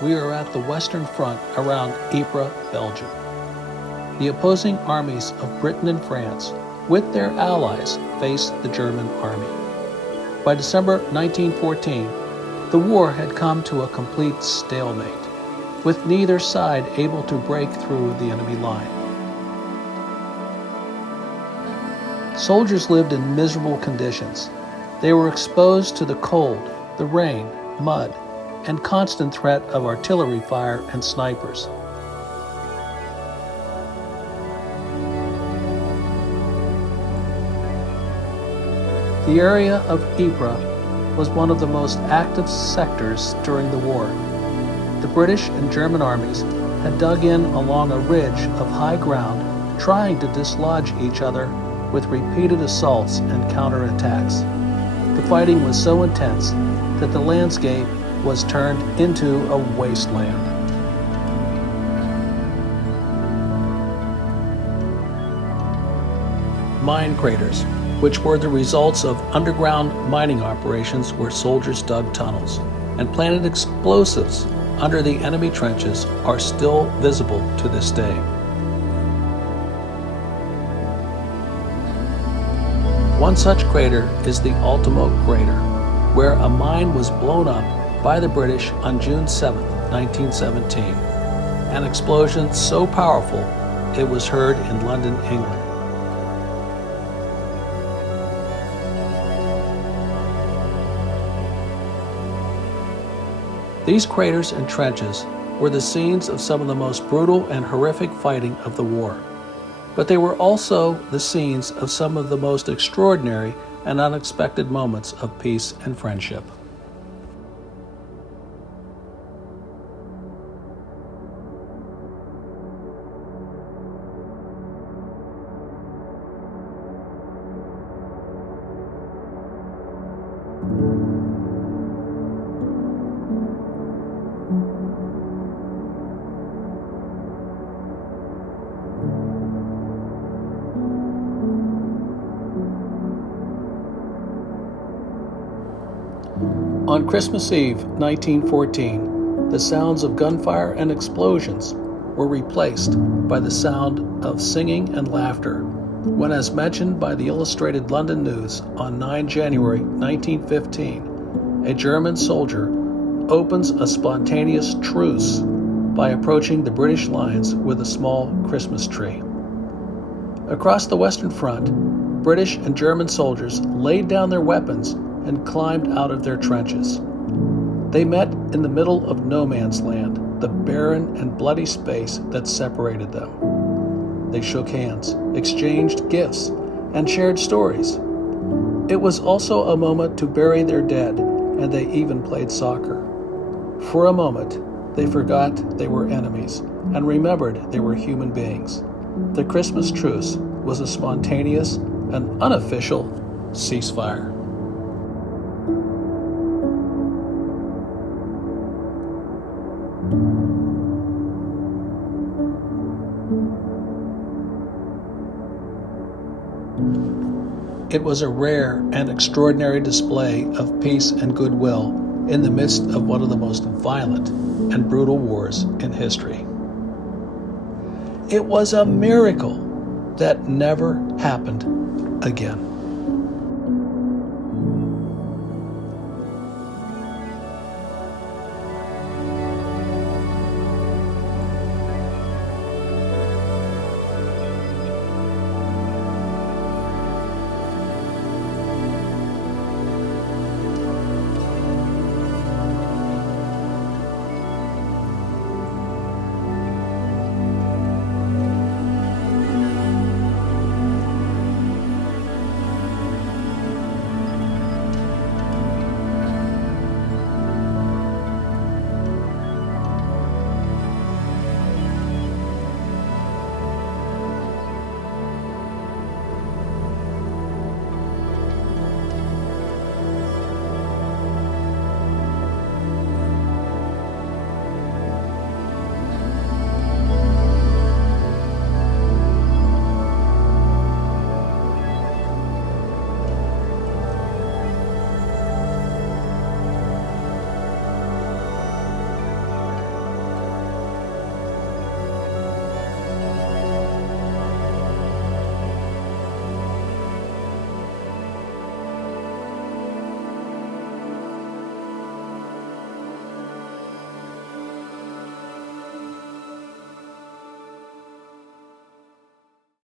we are at the Western Front around Ypres, Belgium. The opposing armies of Britain and France, with their allies, faced the German army. By December 1914, the war had come to a complete stalemate, with neither side able to break through the enemy line. Soldiers lived in miserable conditions. They were exposed to the cold, the rain, mud, and constant threat of artillery fire and snipers. The area of Ypres was one of the most active sectors during the war. The British and German armies had dug in along a ridge of high ground, trying to dislodge each other with repeated assaults and counterattacks. The fighting was so intense that the landscape was turned into a wasteland. Mine craters, which were the results of underground mining operations where soldiers dug tunnels and planted explosives under the enemy trenches, are still visible to this day. One such crater is the Ultimo crater, where a mine was blown up by the British on June 7, 1917, an explosion so powerful it was heard in London, England. These craters and trenches were the scenes of some of the most brutal and horrific fighting of the war, but they were also the scenes of some of the most extraordinary and unexpected moments of peace and friendship. On Christmas Eve, 1914, the sounds of gunfire and explosions were replaced by the sound of singing and laughter when, as mentioned by the Illustrated London News on 9 January 1915, a German soldier opens a spontaneous truce by approaching the British lines with a small Christmas tree. Across the Western Front, British and German soldiers laid down their weapons and climbed out of their trenches. They met in the middle of no man's land, the barren and bloody space that separated them. They shook hands, exchanged gifts, and shared stories. It was also a moment to bury their dead, and they even played soccer. For a moment, they forgot they were enemies and remembered they were human beings. The Christmas Truce was a spontaneous and unofficial ceasefire. It was a rare and extraordinary display of peace and goodwill in the midst of one of the most violent and brutal wars in history. It was a miracle that never happened again.